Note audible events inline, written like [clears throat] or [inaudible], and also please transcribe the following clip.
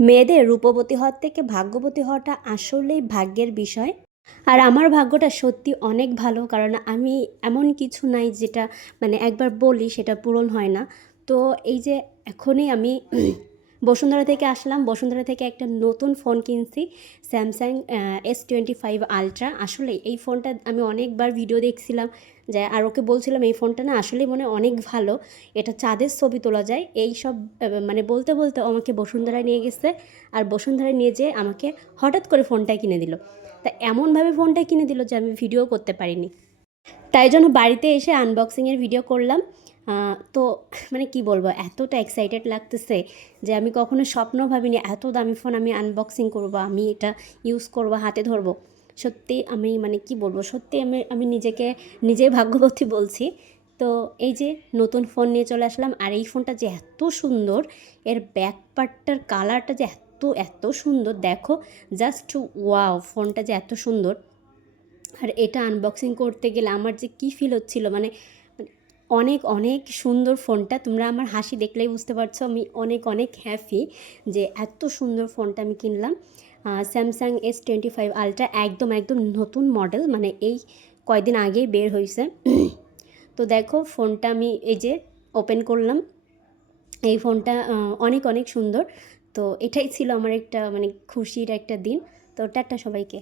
মেয়েদের রূপবতী হওয়ার থেকে ভাগ্যবতী হওয়াটা আসলেই ভাগ্যের বিষয়। আর আমার ভাগ্যটা সত্যি অনেক ভালো, কারণ আমি এমন কিছু নাই যেটা মানে একবার বলি সেটা পূরণ হয় না। তো এই যে এখনই আমি বসুন্ধরা থেকে আসলাম। বসুন্ধরা থেকে একটা নতুন ফোন কিনছি Samsung S twenty five Ultra আসলে এই ফোনটা আমি অনেকবার ভিডিও দেখছিলাম, যে আর ওকে বলছিলাম, এই ফোনটা না আসলে মনে অনেক ভালো। এটা চাঁদের ছবি তোলা যায়। এই সব মানে বলতে বলতে আমাকে বসুন্ধরায় নিয়ে গেছে। আর বসুন্ধরায় নিয়ে যেয়ে আমাকে হঠাৎ করে ফোনটা কিনে দিল। তা এমনভাবে ফোনটা কিনে দিল যে আমি ভিডিও করতে পারিনি। তাই জন্য বাড়িতে এসে আনবক্সিংয়ের ভিডিও করলাম। তো মানে কি বলব, এতটা এক্সাইটেড লাগতেছে যে আমি কখনো স্বপ্ন ভাবিনি, এত দামি ফোন আমি আনবক্সিং করব, আমি এটা ইউজ করব, হাতে ধরবো। সত্যি আমি মানে কি বলব, সত্যি আমি আমি নিজেকে নিজেই ভাগ্যবতী বলছি। তো এই যে নতুন ফোন নিয়ে চলে আসলাম, আর এই ফোনটা যে এত সুন্দর, এর ব্যাক পার্টটার কালারটা যে এত এত সুন্দর, দেখো জাস্ট ওয়াও ফোনটা যে এত সুন্দর। আর এটা আনবক্সিং করতে গেলে আমার যে কী ফিল হচ্ছিল মানে মানে অনেক অনেক সুন্দর ফোনটা। তোমরা আমার হাসি দেখলেই বুঝতে পারছ, আমি অনেক অনেক হ্যাপি যে এত সুন্দর ফোনটা আমি কিনলাম। Samsung S twenty five Ultra একদম একদম নতুন মডেল মানে এই কয়দিন আগেই বের হয়েছে [clears throat] তো দেখো, ফোনটা আমি এই যে ওপেন করলাম। এই ফোনটা অনেক অনেক সুন্দর। তো এটাই ছিল আমার একটা মানে খুশির একটা দিন। তো টাটা সবাইকে।